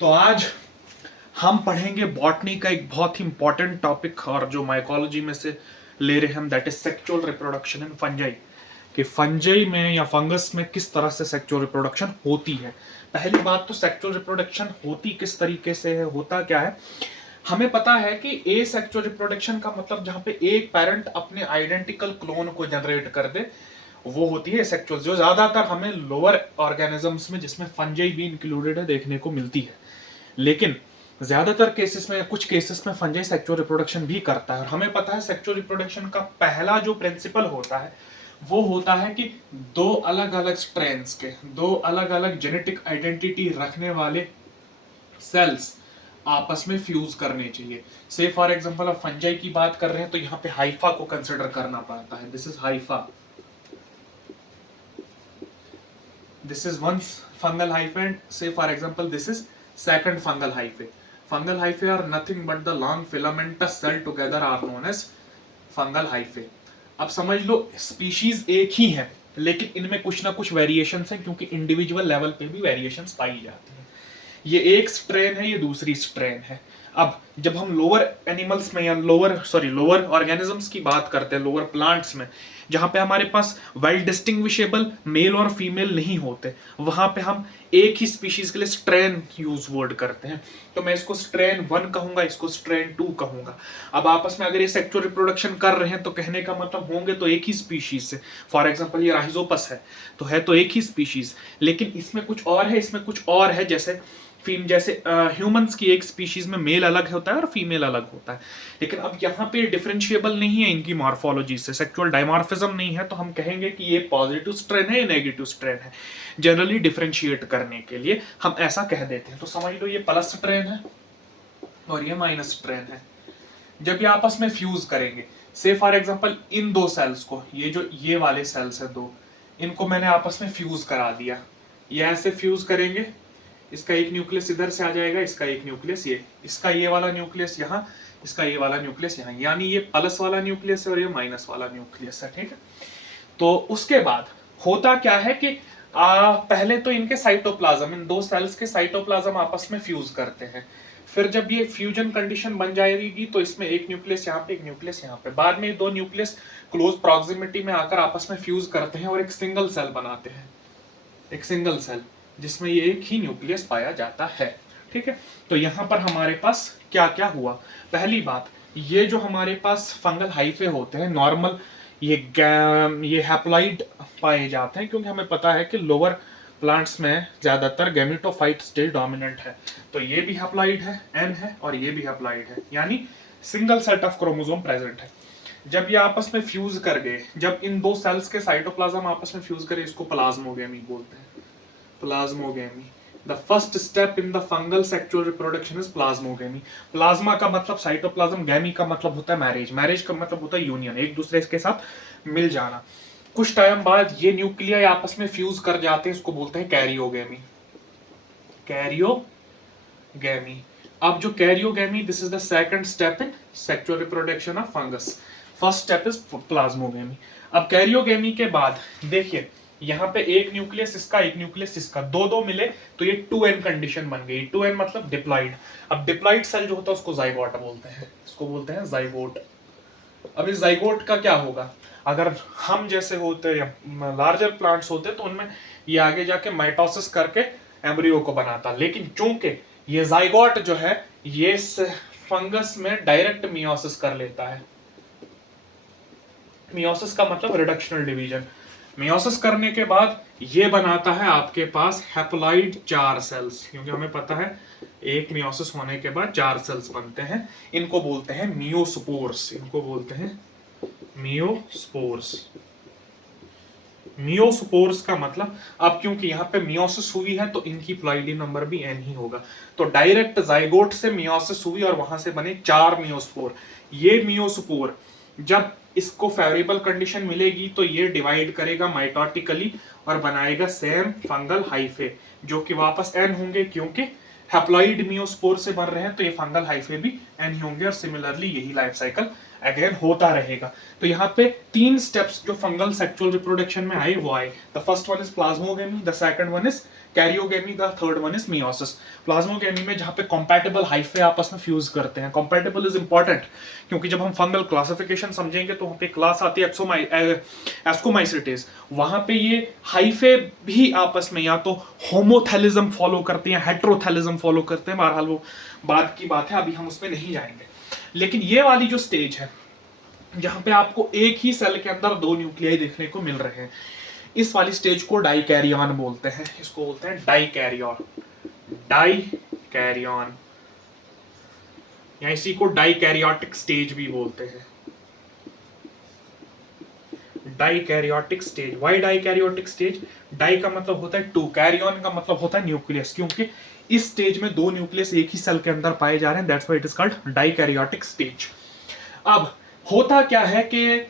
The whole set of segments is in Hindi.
तो आज हम पढ़ेंगे बॉटनी का एक बहुत ही इंपॉर्टेंट टॉपिक, और जो माइकोलॉजी में से ले रहे हैं हम, that is sexual reproduction in fungi. कि फंजाई में या फंगस में किस तरह से सेक्सुअल रिप्रोडक्शन होती है। पहली बात तो सेक्सुअल रिप्रोडक्शन होती किस तरीके से है, होता क्या है। हमें पता है कि ए सेक्सुअल रिप्रोडक्शन का मतलब जहां पे एक पेरेंट अपने आइडेंटिकल क्लोन को जनरेट कर दे, वो होती है सेक्सुअल, जो ज्यादातर हमें लोअर ऑर्गेनिजम्स में, जिसमें फंजाई भी इंक्लूडेड है, देखने को मिलती है। लेकिन ज्यादातर केसेस में, कुछ केसेस में फंजाई सेक्सुअल रिप्रोडक्शन भी करता है। और हमें पता है सेक्सुअल रिप्रोडक्शन का पहला जो प्रिंसिपल होता है वो होता है कि दो अलग अलग स्ट्रेन्स के, दो अलग अलग जेनेटिक आइडेंटिटी रखने वाले सेल्स आपस में फ्यूज करने चाहिए। से फॉर एग्जांपल अब फंजाई की बात कर रहे हैं तो यहाँ पे हाइफा को कंसिडर करना पड़ता है। This is Haifa, this is one fungal hyphae, and say for example this is second fungal hyphae. Fungal hyphae are nothing but the long filamentous cell together are known as fungal hyphae. अब समझ लो स्पीशीज एक ही है लेकिन इनमें कुछ ना कुछ वेरिएशंस हैं, क्योंकि इंडिविजुअल लेवल पे भी वेरिएशंस पाई जाती हैं। ये एक स्ट्रेन है, ये दूसरी स्ट्रेन है। अब जब हम लोअर एनिमल्स में या लोअर ऑर्गेनिजम्स की बात करते हैं, लोअर प्लांट्स में, जहां पे हमारे पास वेल डिस्टिंग्विशेबल मेल और फीमेल नहीं होते, वहां पे हम एक ही स्पीशीज के लिए स्ट्रेन यूज वर्ड करते हैं। तो मैं इसको स्ट्रेन 1 कहूंगा, इसको स्ट्रेन 2 कहूंगा। अब आपस में अगर ये सेक्सुअल रिप्रोडक्शन कर रहे हैं तो कहने का मतलब होंगे तो एक ही स्पीशीज से। फॉर एग्जांपल ये राइजोपस है तो एक ही स्पीशीज, लेकिन इसमें कुछ और है, इसमें कुछ और है। जैसे ह्यूमंस की एक स्पीशीज में मेल अलग होता है और फीमेल अलग होता है, लेकिन अब यहाँ पे डिफरेंशिएबल नहीं है इनकी मॉर्फोलॉजी से, सेक्सुअल डायमॉर्फिज्म नहीं है, तो हम कहेंगे कि ये पॉजिटिव स्ट्रेन है, ये नेगेटिव स्ट्रेन है। जनरली डिफरेंशिएट करने के लिए हम ऐसा कह देते हैं। तो समझ लो ये प्लस स्ट्रेन है और ये माइनस स्ट्रेन है। जब ये आपस में फ्यूज करेंगे, से फॉर एग्जांपल इन दो सेल्स को, ये वाले सेल्स है दो, इनको मैंने आपस में फ्यूज करा दिया। ये ऐसे फ्यूज करेंगे, इसका एक न्यूक्लियस इधर से आ जाएगा, इसका एक न्यूक्लियस इसका ये वाला न्यूक्लियस यहाँ, इसका ये वाला न्यूक्लियस यहाँ, यानी ये प्लस वाला न्यूक्लियस है और ये माइनस वाला न्यूक्लियस है। ठीक है, तो उसके बाद होता क्या है कि पहले तो इनके साइटोप्लाज्म, इन दो सेल्स के साइटोप्लाज्म आपस में फ्यूज करते हैं। फिर जब ये फ्यूजन कंडीशन बन जाएगी तो इसमें एक न्यूक्लियस यहाँ पे, एक न्यूक्लियस यहाँ पे, बाद में दो न्यूक्लियस क्लोज प्रॉक्सिमिटी में आकर आपस में फ्यूज करते हैं और एक सिंगल सेल बनाते हैं, एक सिंगल सेल जिसमें ये एक ही न्यूक्लियस पाया जाता है। ठीक है, तो यहां पर हमारे पास क्या क्या हुआ। पहली बात, ये जो हमारे पास फंगल हाइफे होते हैं नॉर्मल, ये हैप्लॉइड पाए जाते हैं, क्योंकि हमें पता है कि लोअर प्लांट्स में ज्यादातर गैमेटोफाइट स्टेज डोमिनेंट है। तो ये भी हैप्लॉइड है, एन है, और ये भी हैप्लॉइड है, यानी single set of chromosome present है। जब ये आपस में फ्यूज कर गए, जब इन दो सेल्स के साइटोप्लाज्म आपस में फ्यूज करे, इसको प्लाज्मोगेमी बोलते हैं। Plasmogamy, the first step in the fungal sexual reproduction is plasmogamy. Plasma का मतलब साइटोप्लाज्म, गैमी का मतलब होता है मैरिज, मैरिज का मतलब होता है यूनियन, एक दूसरे के साथ मिल जाना। कुछ टाइम बाद ये न्यूक्लिया आपस में फ्यूज कर जाते हैं, इसको बोलते हैं कैरियोगेमी। कैरियोगेमी, अब जो karyogamy, this is the second step in sexual reproduction of fungus. First step is plasmogamy. अब कैरियोगेमी के बाद देखिए, यहाँ पे एक न्यूक्लियस इसका, एक न्यूक्लियस इसका, दो दो मिले तो ये 2n कंडीशन बन गई। 2n मतलब डिप्लॉइड। अब डिप्लॉइड सेल जो होता है उसको जाइगोट बोलते हैं, इसको बोलते हैं जाइगोट। अब इस जाइगोट का क्या होगा, अगर हम जैसे होते या लार्जर प्लांट्स होते तो उनमें ये आगे जाके माइटोसिस करके एम्ब्रियो को बनाता, लेकिन चूंकि ये जाइगोट जो है ये फंगस में डायरेक्ट मियोसिस कर लेता है। मियोसिस का मतलब रिडक्शनल डिवीजन। मियोसिस करने के बाद ये बनाता है आपके पास हैप्लॉइड 4 सेल्स, क्योंकि हमें पता है एक मियोसिस होने के बाद 4 सेल्स बनते हैं। इनको बोलते हैं मियोस्पोर्स, इनको बोलते हैं मियोस्पोर्स। मियोस्पोर्स का मतलब, अब क्योंकि यहाँ पे मियोसिस हुई है तो इनकी प्लॉइडी नंबर भी n ही होगा, तो डायरेक्ट जाइगोट से मियोसिस हुई और वहां से बने 4 मियोस्पोर। ये मियोस्पोर जब इसको फेवरेबल कंडीशन मिलेगी तो ये डिवाइड करेगा माइटोटिकली और बनाएगा सेम फंगल हाइफे, जो कि वापस n होंगे, क्योंकि हैप्लॉइड मियोस्पोर से बन रहे हैं तो ये फंगल हाइफे भी n ही होंगे, और सिमिलरली यही लाइफ साइकिल अगेन होता रहेगा। तो यहाँ पे 3 स्टेप्स जो फंगल सेक्सुअल रिप्रोडक्शन में आए वो आए। The first one is plasmogamy, the second one is karyogamy, the third one is meiosis. Plasmogamy में जहां पे कंपैटिबल हाइफे आपस में फ्यूज करते हैं। कंपैटिबल इज इंपॉर्टेंट क्योंकि जब हम फंगल क्लासिफिकेशन समझेंगे तो वहां पे क्लास आती है एस्कोमाइसिटेस, वहां पे ये हाइफे भी आपस में या तो होमोथैलिज्म फॉलो करते हैं, हेट्रोथैलिज्म फॉलो करते हैं, बहरहाल वो बात की बात है, अभी हम उसमें नहीं जाएंगे। लेकिन ये वाली जो स्टेज है जहां पे आपको एक ही सेल के अंदर दो न्यूक्लियाई देखने को मिल रहे हैं, इस वाली स्टेज को डाइकैरियन बोलते हैं। इसको बोलते हैं डाइकैरियन, डाइकैरियन, या इसी को डाइकैरियोटिक स्टेज भी बोलते हैं। Dikaryotic stage. Why dikaryotic stage? Di का मतलब होता है टू, कैरियन का मतलब होता है न्यूक्लियस, क्योंकि इस स्टेज में दो न्यूक्लियस एक ही सेल के अंदर पाए जा रहे हैं, that's why it is called dikaryotic stage. अब होता क्या है कि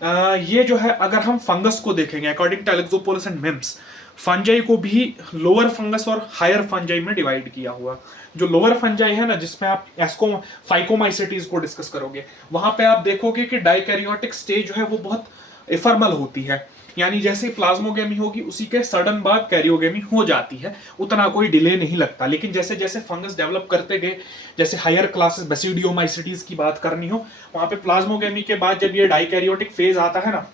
ये जो है, अगर हम फंगस को देखेंगे according to Alexopoulos and Mims, fungi को भी लोअर फंगस और हायर फंजाई में डिवाइड किया हुआ। जो लोअर फंजाई है ना, जिसमें आप एस्को फाइकोमाइसिटीज को डिस्कस करोगे, वहां पे आप देखोगे कि डाइकैरियोटिक स्टेज जो है वो बहुत इफर्मल होती है, यानी जैसे प्लाज्मोगेमी होगी उसी के सडन बाद कैरियोगेमी हो जाती है, उतना कोई डिले नहीं लगता। लेकिन जैसे जैसे फंगस डेवलप करते गए, जैसे हायर क्लासेस बेसिडियोमाइसिटीज की बात करनी हो, वहां पे प्लाज्मोगेमी के बाद जब ये डाइकैरियोटिक फेज आता है ना,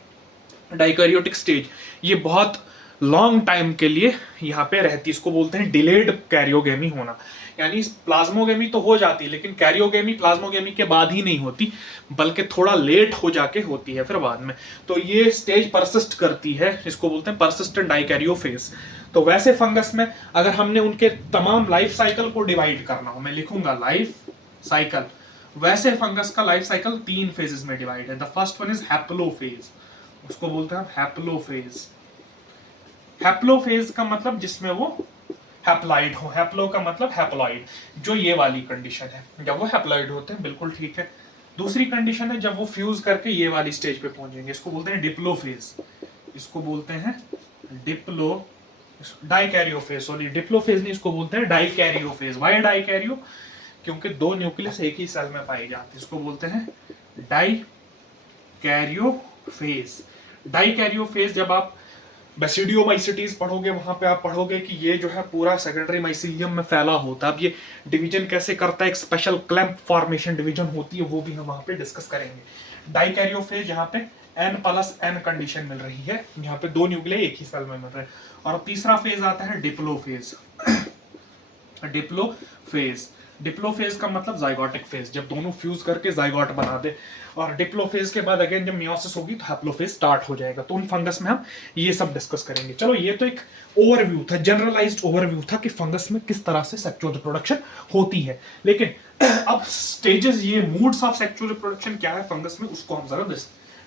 डाइकैरियोटिक स्टेज, ये बहुत लॉन्ग टाइम के लिए यहाँ पे रहती, इसको बोलते हैं डिलेड कैरियोगेमी होना। यानी प्लाज्मोगेमी तो हो जाती है लेकिन कैरियोगेमी प्लाज्मोगेमी के बाद ही नहीं होती, बल्कि थोड़ा लेट हो जाके होती है फिर बाद में। तो ये स्टेज परसिस्ट करती है, इसको बोलते हैं परसिस्टेंट डाइकैरियो फेज। तो वैसे फंगस में अगर हमने उनके तमाम लाइफ साइकिल को डिवाइड करना हो, मैं लिखूंगा लाइफ साइकिल, वैसे फंगस का लाइफ साइकिल 3 फेजेस में डिवाइड है। द फर्स्ट वन इज हैप्लोफेज, उसको बोलते हैं हैप्लोफेज। हैप्लोफेज का मतलब जिसमें वो हैप्लॉइड हो, हैप्लो का मतलब हैप्लॉइड, जो ये वाली कंडीशन है, जब वो हैप्लॉइड होते हैं, बिल्कुल ठीक है। दूसरी कंडीशन है जब वो फ्यूज करके ये वाली स्टेज पे पहुंचेंगे, इसको बोलते हैं डिप्लोफेज, इसको बोलते हैं डिप्लो डाइकैरियोफेज, सॉरी डिप्लोफेज नहीं, इसको बोलते हैं डाइकैरियोफेज। व्हाई डाइकैरियो? क्योंकि दो न्यूक्लियस एक ही सेल में पाई जाती है, इसको बोलते हैं डाइकैरियोफेज। डाइकैरियोफेज जब आप बेसिडियोमाइसिटीज पढ़ोगे, वहां पे आप पढ़ोगे कि ये जो है पूरा सेकेंडरी माइसीलियम में फैला होता है। अब ये डिवीजन कैसे करता है, एक स्पेशल क्लैंप फॉर्मेशन डिवीजन होती है, वो भी हम वहां पे डिस्कस करेंगे। डाइकैरियोफेज यहाँ पे N+N कंडीशन मिल रही है, यहाँ पे दो न्यूक्लियाई एक ही सेल में मिल रहे हैं। और तीसरा फेज आता है डिप्लोफेज। डिप्लोफेज, डिप्लोफेज का मतलब जाइगोटिक फेज, जब दोनों फ्यूज करके जाइगोट बना दे। और डिप्लोफेज के बाद अगेन जब मियोसिस होगी तो हैप्लोफेज स्टार्ट हो जाएगा। तो उन फंगस में हम ये सब डिस्कस करेंगे। चलो ये तो एक ओवरव्यू था, जनरलाइज्ड ओवरव्यू था कि फंगस में किस तरह से सेक्सुअल रिप्रोडक्शन होती है। लेकिन अब स्टेजेस, ये मूड्स ऑफ सेक्सुअल रिप्रोडक्शन क्या है फंगस में, उसको हम जरा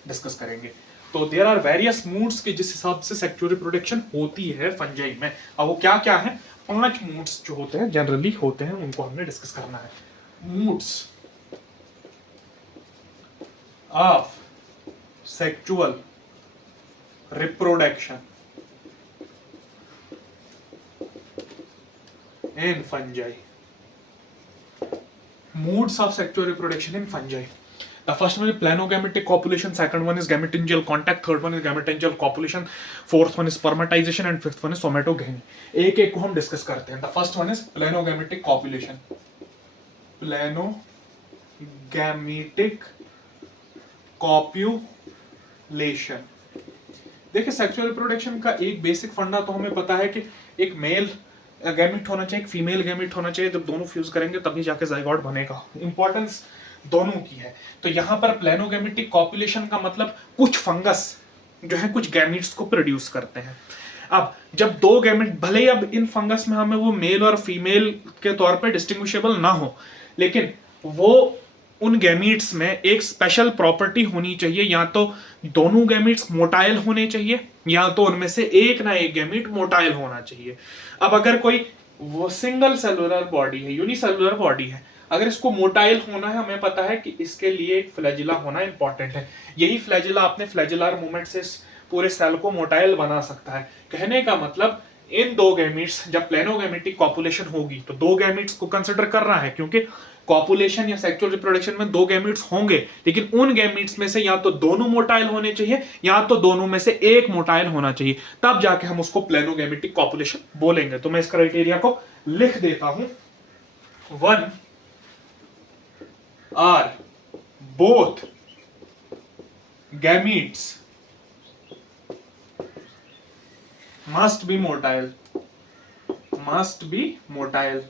डिस्कस करेंगे। तो देयर आर वेरियस मूड्स के जिस हिसाब से सेक्सुअल रिप्रोडक्शन होती है फंजाई में। अब वो क्या क्या है, 5 मूड्स जो होते हैं जनरली होते हैं, उनको हमने डिस्कस करना है। Moods of sexual reproduction in fungi. moods of sexual reproduction in fungi. The first one is planogametic copulation, second one is gametangial contact, third one is gametangial copulation, fourth one is spermatization and fifth one is somatogamy. एक एक को हम डिस्कस करते हैं। The first one is planogametic copulation. Planogametic copulation. देखिए सेक्सुअल रिप्रोडक्शन का एक बेसिक फंडा तो हमें पता है कि एक मेल गैमेट होना चाहिए, एक फीमेल गैमेट होना चाहिए, जब दोनों फ्यूज करेंगे तभी जाके जाइगोट बनेगा। इंपॉर्टेंस दोनों की है। तो यहाँ पर प्लेनोगैमेटिक कॉपुलेशन का मतलब कुछ फंगस जो है कुछ गैमेट्स को प्रोड्यूस करते हैं। अब जब दो गैमेट, भले ही अब इन फंगस में हमें वो मेल और फीमेल के तौर पे डिस्टिंग्विशेबल ना हो, लेकिन वो उन गैमेट्स में एक स्पेशल प्रॉपर्टी होनी चाहिए, या तो दोनों गैमेट्स मोटाइल होने चाहिए या तो उनमें से एक ना एक गैमेट मोटाइल होना चाहिए। अब अगर कोई वो सिंगल सेलुलर बॉडी है, यूनिसेलुलर बॉडी है, अगर इसको मोटाइल होना है, हमें पता है कि इसके लिए एक फ्लैजिला होना इंपॉर्टेंट है। यही फ्लैजिला अपने फ्लैजिलर मूवमेंट से पूरे सेल को मोटाइल बना सकता है। कहने का मतलब इन दो गैमीट्स, जब प्लेनोगैमेटिक कॉपुलेशन होगी तो दो गैमीट्स को कंसिडर करना है, क्योंकि कॉपुलेशन या सेक्सुअल रिप्रोडक्शन में दो गैमीट्स होंगे, लेकिन उन गैमीट्स में से या तो दोनों मोटाइल होने चाहिए या तो दोनों में से एक मोटाइल होना चाहिए, तब जाके हम उसको प्लेनोगैमेटिक कॉपुलेशन बोलेंगे। तो मैं इस क्राइटेरिया को लिख देता हूं, 1 are both gametes must be motile, must be motile,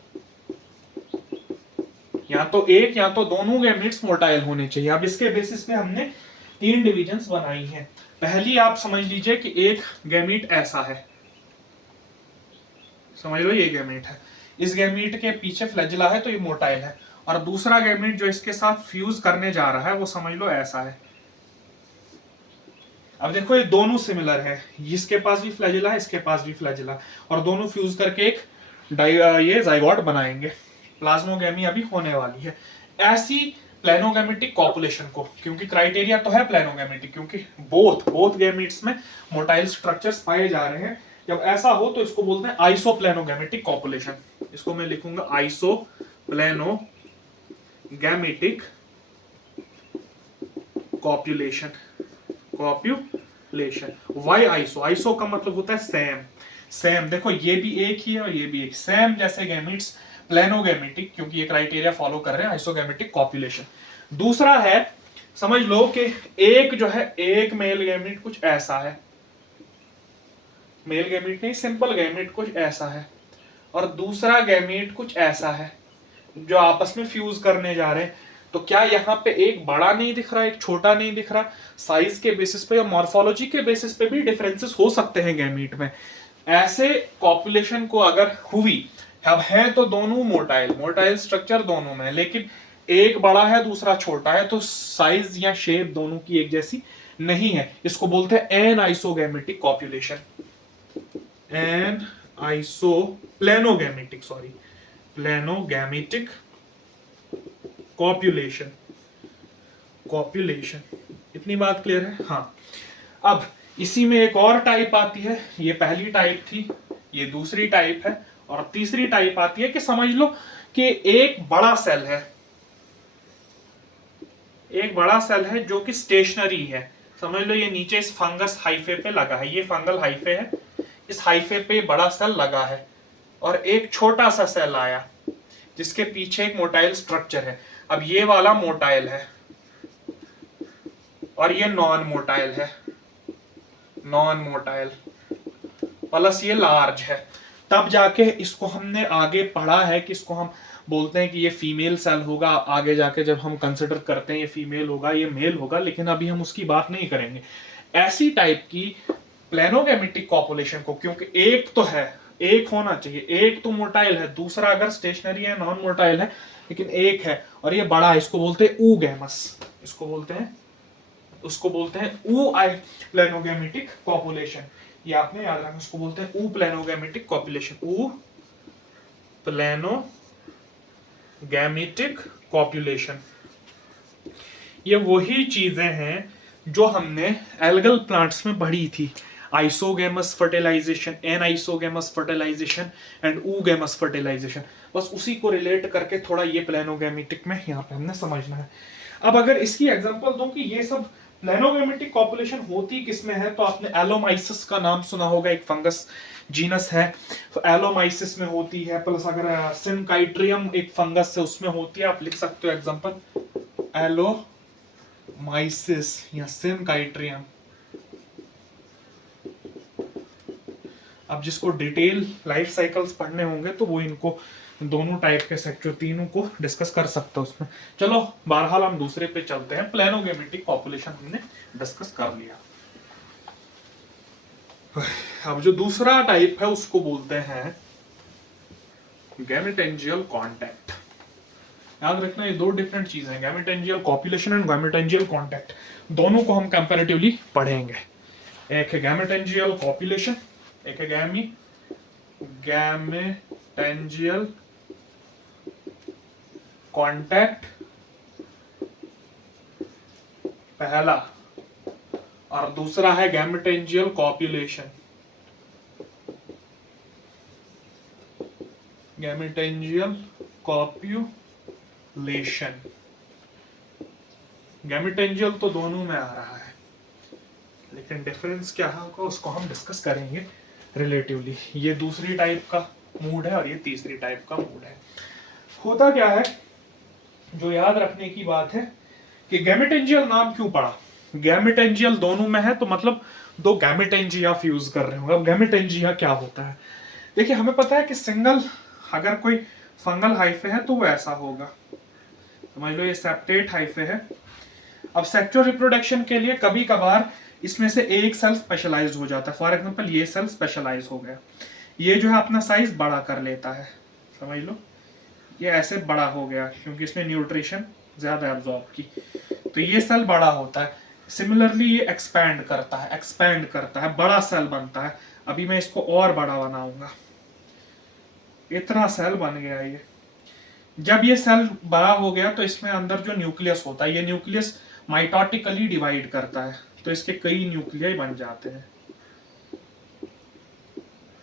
या तो एक या तो दोनों गैमेट्स मोटाइल होने चाहिए। अब इसके बेसिस पे हमने 3 डिविजन्स बनाई हैं। पहली आप समझ लीजिए कि एक गैमीट ऐसा है, समझ लो ये गैमीट है, इस गैमीट के पीछे फ्लैजिला है तो ये मोटाइल है, और दूसरा गैमीट जो इसके साथ फ्यूज करने जा रहा है वो समझ लो ऐसा है। अब देखो ये दोनों सिमिलर है, इसके पास भी फ्लैजिला है, इसके पास भी फ्लैजिला है, और दोनों फ्यूज करके एक ये जाइगोट बनाएंगे, प्लाज्मोगैमी अभी होने वाली है। ऐसी प्लेनोगैमेटिक कॉपुलेशन को, क्योंकि क्राइटेरिया तो है प्लेनोगैमेटिक, क्योंकि बोथ गैमीट्स में मोटाइल स्ट्रक्चर्स पाए जा रहे हैं, जब ऐसा हो तो इसको बोलते हैं आइसोप्लेनोगैमेटिक कॉपुलेशन। इसको मैं लिखूंगा isoplanogametic copulation, copulation. Why iso, iso का मतलब होता है सेम, सेम देखो ये भी एक ही है और ये भी एक, सेम जैसे गैमेट्स प्लेनोगैमेटिक, क्योंकि ये क्राइटेरिया फॉलो कर रहे हैं आइसोगैमेटिक कॉपुलेशन। दूसरा है, समझ लो कि एक जो है, एक मेल गैमेट कुछ ऐसा है, मेल गैमेट नहीं सिंपल गैमेट कुछ ऐसा है, और दूसरा गैमेट कुछ ऐसा है, जो आपस में फ्यूज करने जा रहे हैं। तो क्या यहाँ पे एक बड़ा नहीं दिख रहा, एक छोटा नहीं दिख रहा? साइज के बेसिस पे या मॉर्फोलॉजी के बेसिस पे भी डिफरेंसेस हो सकते हैं गैमीट में। ऐसे कॉपुलेशन को अगर हुई, अब है तो दोनों मोटाइल, मोटाइल स्ट्रक्चर दोनों में, लेकिन एक बड़ा है दूसरा छोटा है, तो साइज या शेप दोनों की एक जैसी नहीं है, इसको बोलते हैं anisogametic copulation, anisoplanogametic, sorry planogametic copulation, copulation. इतनी बात क्लियर है? हाँ। अब इसी में एक और टाइप आती है, ये पहली टाइप थी, ये दूसरी टाइप है, और तीसरी टाइप आती है कि समझ लो कि एक बड़ा सेल है, एक बड़ा सेल है जो कि स्टेशनरी है, समझ लो ये नीचे इस फंगस हाइफे पे लगा है, ये फंगल हाइफे है, इस हाइफे पे बड़ा सेल लगा है, और एक छोटा सा सेल आया जिसके पीछे एक मोटाइल स्ट्रक्चर है। अब ये वाला मोटाइल है और ये नॉन मोटाइल है, नॉन मोटाइल, प्लस ये लार्ज है। तब जाके इसको हमने आगे पढ़ा है कि इसको हम बोलते हैं कि ये फीमेल सेल होगा, आगे जाके जब हम कंसिडर करते हैं ये फीमेल होगा, ये मेल होगा, लेकिन अभी हम उसकी बात नहीं करेंगे। ऐसी टाइप की प्लेनोगैमेटिक कॉपुलेशन को, क्योंकि एक तो है, एक होना चाहिए, एक तो मोटाइल है, दूसरा अगर स्टेशनरी है नॉन मोटाइल है, लेकिन एक है और ये बड़ा है, इसको बोलते हैं ऊगैमस, इसको बोलते हैं, उसको बोलते हैं ऊ आई प्लेनोगैमेटिक कॉपुलेशन। ये आपने याद रखना, उसको बोलते हैं ऊ प्लेनोगैमेटिक कॉपुलेशन, ऊ प्लेनोगैमेटिक कॉपुलेशन। ये वही चीजें हैं जो हमने एल्गल प्लांट्स में पढ़ी थी, isogamous fertilization, anisogamous fertilization and oogamous fertilization, बस उसी को रिलेट करके थोड़ा ये प्लेनोगैमेटिक में यहाँ पे हमने समझना है। अब अगर इसकी एग्जांपल दूं कि ये सब प्लेनोगैमेटिक कॉपुलेशन होती किसमें है, तो आपने एलोमाइसिस का नाम सुना होगा, एक फंगस जीनस है, तो एलोमाइसिस में होती है, प्लस अगर सिनकाइट्रियम एक फंगस है उसमें होती है, आप लिख सकते हो एग्जांपल एलोमाइसिस या सिनकाइट्रियम। अब जिसको डिटेल लाइफ साइकिल्स पढ़ने होंगे तो वो इनको दोनों टाइप के सेक्टर तीनों को डिस्कस कर सकते हो उसमें। चलो बहरहाल हम दूसरे पे चलते हैं, प्लेनोगैमेटिक पॉपुलेशन हमने डिस्कस कर लिया। अब जो दूसरा टाइप है उसको बोलते हैं गैमेटेंजियल कांटेक्ट। याद रखना ये दो डिफरेंट चीजें हैं, गैमेटेंजियल कॉपुलेशन एंड गैमेटेंजियल कांटेक्ट, दोनों को हम कंपैरेटिवली पढ़ेंगे। एक है गैमेटेंजियल कॉपुलेशन, एक है गैमेटेंजियल कांटेक्ट पहला, और दूसरा है गैमेटेंजियल कॉपुलेशन। गैमेटेंजियल कॉप्यूलेशन। गैमेटेंजियल तो दोनों में आ रहा है, लेकिन डिफरेंस क्या होगा उसको हम डिस्कस करेंगे रिलेटिवली। ये दूसरी टाइप का मूड है और ये तीसरी टाइप का मूड है। होता क्या है, जो याद रखने की बात है कि गैमेटेंजियल नाम क्यों पड़ा। गैमेटेंजियल दोनों में है तो मतलब दो गैमेटेंजिया फ्यूज कर रहे होंगे। अब गैमेटेंजिया क्या होता है, देखिए हमें पता है कि सिंगल अगर कोई फंगल हाइफे है तो वो ऐसा होगा, समझ लो ये सेप्टेट हाइफे है। अब सेक्सुअल रिप्रोडक्शन के लिए कभी कभार इसमें से एक सेल स्पेशलाइज हो जाता है। फॉर एग्जांपल ये सेल स्पेशलाइज हो गया, ये जो है अपना साइज बड़ा कर लेता है, समझ लो ये ऐसे बड़ा हो गया क्योंकि इसने न्यूट्रिशन ज्यादा एब्जॉर्ब की, तो ये सेल बड़ा होता है। सिमिलरली ये एक्सपैंड करता है, बड़ा सेल बनता है। अभी मैं इसको और बड़ा बनाऊंगा, इतना सेल बन गया ये। जब ये सेल बड़ा हो गया तो इसमें अंदर जो न्यूक्लियस होता है, ये न्यूक्लियस माइटोटिकली डिवाइड करता है, तो इसके कई न्यूक्लियाई बन जाते हैं।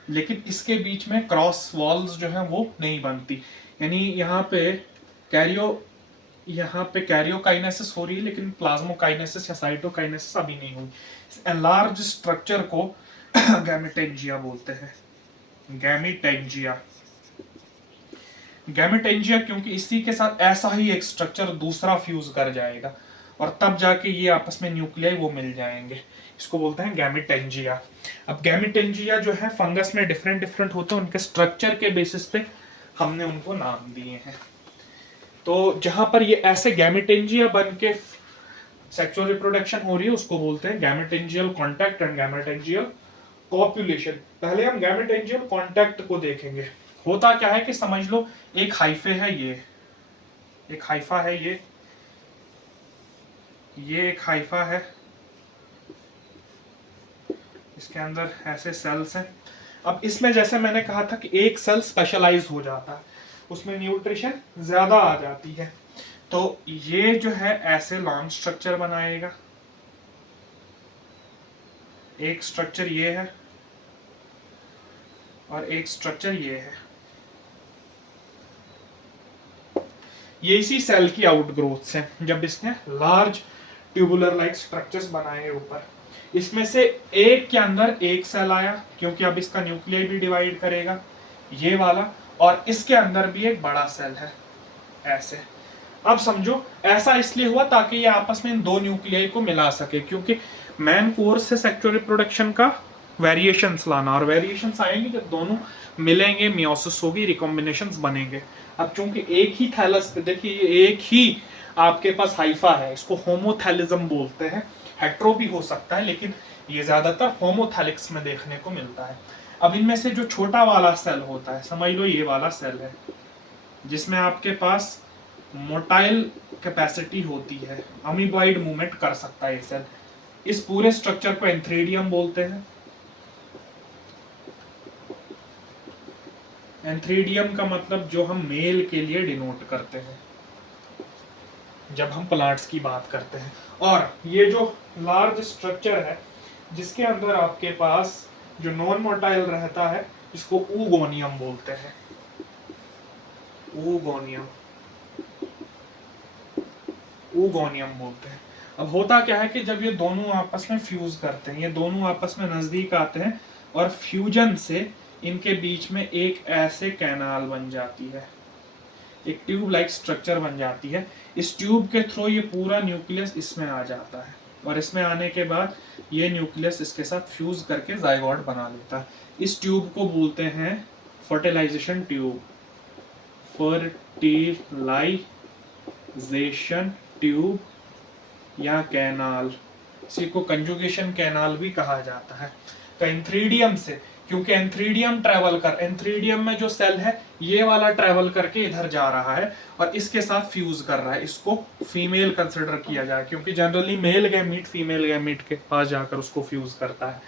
लेकिन इसके बीच में क्रॉस वॉल्स जो है वो नहीं बनती, यानी यहाँ पे कैरियोकाइनेसिस हो रही है लेकिन प्लाज्मोकाइनेसिस या साइटोकाइनेसिस अभी नहीं हुई। इस एनलार्ज स्ट्रक्चर को गैमेटेंजिया बोलते हैं। गैमेटेंजिया क्योंकि इसी के साथ ऐसा ही एक स्ट्रक्चर दूसरा फ्यूज कर जाएगा और तब जाके ये आपस में न्यूक्लियाई वो मिल जाएंगे, इसको बोलते हैं गैमेटेंजिया। अब गैमेटेंजिया जो है फंगस में डिफरेंट होते हैं, उनके स्ट्रक्चर के बेसिस पे हमने उनको नाम दिए हैं। तो जहां पर ये ऐसे गैमेटेंजिया बन के सेक्सुअल रिप्रोडक्शन हो रही है उसको बोलते हैं गैमेटेंजियल कॉन्टैक्ट एंड गैमेटेंजियल कॉप्यूलेशन। पहले हम गैमेटेंजियल कॉन्टैक्ट को देखेंगे। होता क्या है कि समझ लो एक हाइफे है, ये एक हाइफा है, ये एक हाइफा है, इसके अंदर ऐसे सेल्स हैं। अब इसमें जैसे मैंने कहा था कि एक सेल स्पेशलाइज हो जाता है, उसमें न्यूट्रिशन ज्यादा आ जाती है, तो ये जो है ऐसे लॉन्ग स्ट्रक्चर बनाएगा। एक स्ट्रक्चर ये है और एक स्ट्रक्चर ये है, ये इसी सेल की आउटग्रोथ्स हैं। जब इसने लार्ज ट्यूबुलर लाइक स्ट्रक्चर्स बनाए ऊपर, इसमें से एक के अंदर एक सेल आया क्योंकि अब इसका न्यूक्लियस भी डिवाइड करेगा ये वाला, और इसके अंदर भी एक बड़ा सेल है ऐसे। अब समझो ऐसा इसलिए हुआ ताकि ये आपस में इन दो न्यूक्लियाई को मिला सके, क्योंकि मेन कोर्स है सेक्सुअल रिप्रोडक्शन का वेरिएशंस लाना, और वेरिएशंस आएंगे जब दोनों मिलेंगे, मियोसिस होगी, रिकॉम्बिनेशंस बनेंगे। अब चूंकि एक ही थैलस पे देखिए, एक ही आपके पास हाइफा है, इसको होमोथैलिज्म बोलते हैं। हेट्रो भी हो सकता है लेकिन ये ज्यादातर होमोथैलिक्स में देखने को मिलता है। अब इनमें से जो छोटा वाला सेल होता है, समझ लो ये वाला सेल है जिसमें आपके पास मोटाइल कैपेसिटी होती है, अमीबॉइड मूवमेंट कर सकता है ये सेल। इस पूरे स्ट्रक्चर को एंथ्रीडियम बोलते हैं। एंथ्रीडियम का मतलब जो हम मेल के लिए डिनोट करते हैं जब हम प्लांट्स की बात करते हैं। और ये जो लार्ज स्ट्रक्चर है जिसके अंदर आपके पास जो नॉन मोटाइल रहता है, इसको ऊगोनियम बोलते हैं। ऊगोनियम बोलते हैं। अब होता क्या है कि जब ये दोनों आपस में फ्यूज करते हैं, ये दोनों आपस में नजदीक आते हैं और फ्यूजन से इनके बीच में एक ऐसे कैनाल बन जाती है, एक ट्यूब लाइक स्ट्रक्चर बन जाती है। इस ट्यूब के थ्रू ये पूरा न्यूक्लियस इसमें आ जाता है और इसमें आने के बाद ये न्यूक्लियस इसके साथ फ्यूज करके जाइगोट बना लेता है। इस ट्यूब को बोलते हैं फर्टिलाइजेशन ट्यूब, फर्टिलाइजेशन ट्यूब या कैनाल, इसी को कंजुगेशन कैनाल भी कहा जाता है। तो एंथ्रीडियम से, क्योंकि एंथ्रीडियम में जो सेल है ये वाला ट्रेवल करके इधर जा रहा है और इसके साथ फ्यूज कर रहा है, इसको फीमेल कंसिडर किया जाए क्योंकि generally male gamete female gamete के पास जाकर उसको फ्यूज करता है।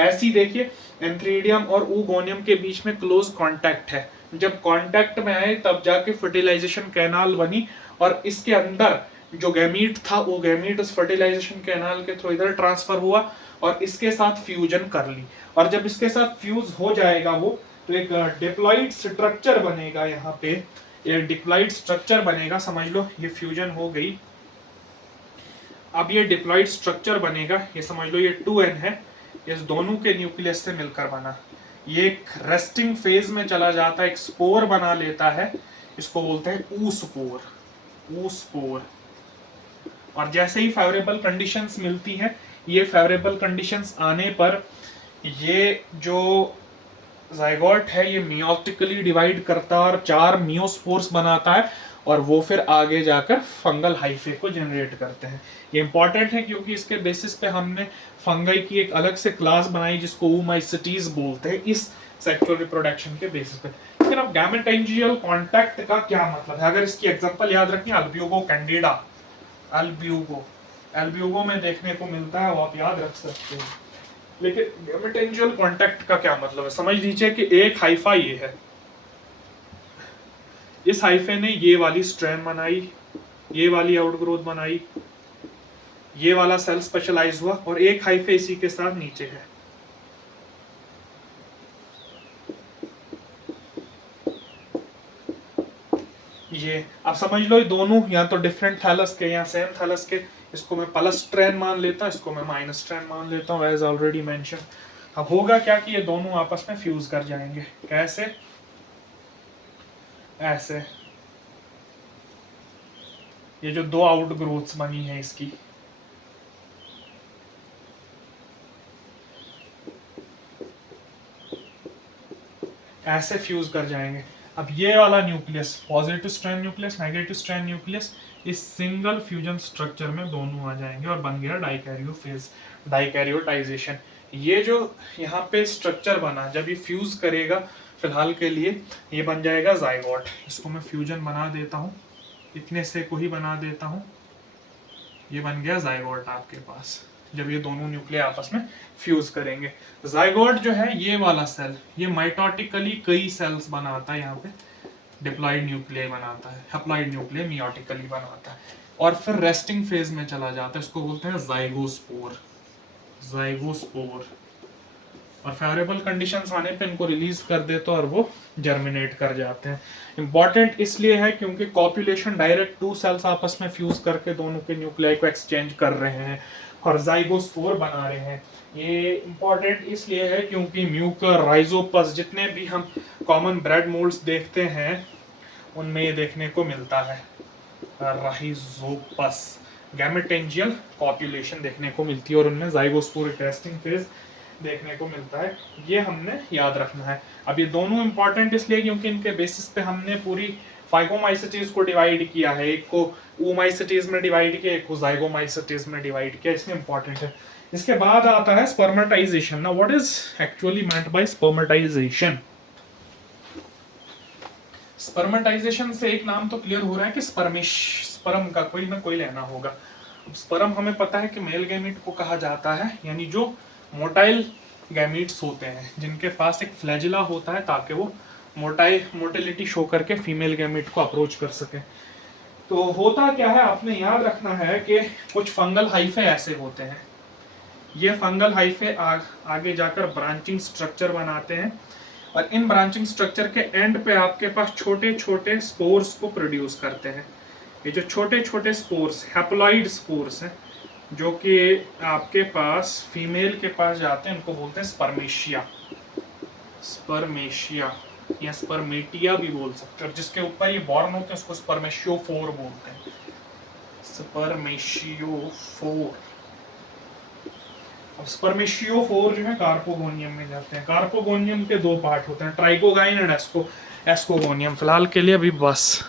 ऐसी देखिए एंथ्रीडियम और ऊगोनियम के बीच में क्लोज कांटेक्ट है, जब कांटेक्ट में आए तब जाके फर्टिलाइजेशन कैनाल बनी और इसके अंदर जो गैमीट था वो गैमीट उस फर्टिलाइजेशन कैनाल के थ्रू इधर ट्रांसफर हुआ और इसके साथ फ्यूजन कर ली, और जब इसके साथ फ्यूज हो जाएगा वो तो एक डिप्लॉइड स्ट्रक्चर बनेगा यहाँ पे, ये डिप्लॉइड स्ट्रक्चर बनेगा, समझ लो ये फ्यूजन हो गई। अब ये डिप्लॉइड स्ट्रक्चर बनेगा, ये समझ लो ये 2n है, इस दोनों के न्यूक्लियस से मिलकर बना। ये एक रेस्टिंग फेज में चला जाता है, एक स्पोर बना लेता है, इसको बोलते हैं ऊ स्पोर। और जैसे ही फेवरेबल कंडीशंस मिलती हैं, ये फेवरेबल कंडीशंस आने पर ये जो जाइगोट है ये मियोटिकली डिवाइड करता है और 4 मियोस्पोर्स बनाता है, और वो फिर आगे जाकर फंगल हाइफे को जनरेट करते हैं। ये इंपॉर्टेंट है क्योंकि इसके बेसिस पे हमने फंगाई की एक अलग से क्लास बनाई जिसको oomaicetys बोलते हैं, इस सेक्सुअल रिप्रोडक्शन के बेसिस पे। लेकिन अब गैमेटेंजियल कांटेक्ट का क्या मतलब है, अगर इसकी एग्जांपल याद रखें, अल्ब्यूगो कैंडिडा, अल्ब्यूगो में देखने को मिलता है, वो आप याद रख सकते हैं। लेकिन गैमेटेंजियल कांटेक्ट का क्या मतलब है, समझ लीजिए कि एक हाइफा ये है, इस हाइफे ने ये वाली स्ट्रैंड बनाई, ये वाली आउटग्रोथ बनाई, ये वाला सेल स्पेशलाइज हुआ, और एक हाइफे इसी के साथ नीचे है। ये अब समझ लो ये दोनों या तो डिफरेंट थैलस के या सेम थैलस के, इसको मैं प्लस स्ट्रैंड मान लेता हूँ, इसको मैं माइनस स्ट्रैंड मान लेता हूँ, एज ऑलरेडी मेंशन। अब होगा क्या कि ये दोनों आपस में फ्यूज कर जाएंगे, कैसे, ऐसे, ये जो 2 आउटग्रोथ्स बनी है इसकी, ऐसे फ्यूज कर जाएंगे। अब ये वाला nucleus, positive strand nucleus, negative strand nucleus, इस सिंगल फ्यूजन स्ट्रक्चर में दोनों आ जाएंगे और बन गया डाइकैरियोफेज, डाइकैरियोटाइजेशन। ये जो यहाँ पे स्ट्रक्चर बना, जब ये फ्यूज करेगा, फिलहाल के लिए ये बन जाएगा जाइगोट। इसको मैं फ्यूजन बना देता हूँ, इतने से को ही बना देता हूँ, ये बन गया जाइगोट आपके पास, जब ये दोनों न्यूक्लिया आपस में फ्यूज करेंगे। जाइगोट जो है ये वाला सेल, ये माइटोटिकली कई सेल्स बनाता है, यहाँ पे डिप्लॉइड न्यूक्लिया बनाता है, हैप्लॉइड न्यूक्लिया मियोटिकली बनाता है, और फिर रेस्टिंग फेज में चला जाता है, इसको बोलते हैं जाइगोस्पोर, जाइगोस्पोर। और फेवरेबल कंडीशंस आने पे इनको रिलीज कर देते और वो जर्मिनेट कर जाते हैं। इंपॉर्टेंट इसलिए है क्योंकि कॉपुलेशन डायरेक्ट 2 सेल्स आपस में फ्यूज करके दोनों के न्यूक्लियाई को एक्सचेंज कर रहे हैं और जाइगोस्पोर बना रहे हैं। ये इंपॉर्टेंट इसलिए है क्योंकि म्यूकर, राइजोपस, जितने भी हम कॉमन ब्रेड मोल्ड्स देखते हैं उनमें ये देखने को मिलता है, राइजोपस गैमेटेंजियल कॉपुलेशन देखने को मिलती है और उनमें जाइगोस्पोर रेस्टिंग फेज देखने को मिलता है। ये हमने याद रखना है। अब ये दोनों इंपॉर्टेंट इसलिए क्योंकि इनके बेसिस पे हमने पूरी फाइगोमाइसेटीज को डिवाइड किया है, एक को oomaicetys में डिवाइड किया, एक को जाइगोमाइसेटीज में डिवाइड किया, इसलिए इंपॉर्टेंट है। इसके बाद आता है spermatization. Now what is actually meant by spermatization? Spermatization से एक नाम तो क्लियर हो रहा है कि स्पर्म का कोई ना कोई लेना होगा। स्पर्म हमें पता है कि मेल गैमीट को कहा जाता है, यानी जो मोटाइल गैमीट्स होते हैं जिनके पास एक फ्लैजिला होता है ताकि वो मोटिलिटी शो करके फीमेल गैमीट को अप्रोच कर सके। तो होता क्या है, आपने याद रखना है कि कुछ फंगल हाइफे ऐसे होते हैं, ये फंगल हाइफे आगे जाकर ब्रांचिंग स्ट्रक्चर बनाते हैं और इन ब्रांचिंग स्ट्रक्चर के एंड पे आपके पास छोटे छोटे स्पोर्स को प्रोड्यूस करते हैं। ये जो छोटे छोटे स्पोर्स हैप्लॉइड स्पोर्स हैं जो कि आपके पास फीमेल के पास जाते हैं, उनको बोलते हैं स्पर्मेशिया, स्पर्मेशिया या स्पर्मेटिया भी बोल सकते हैं। और जिसके ऊपर ये बॉर्न होते हैं उसको स्पर्मेशियोफोर बोलते हैं, स्पर्मेशियोफोर। अब स्पर्मेशियोफोर जो है कार्पोगोनियम में जाते हैं। कार्पोगोनियम के 2 पार्ट होते हैं, ट्राइकोगाइन एंड एस्कोगोनियम। फिलहाल के लिए अभी बस।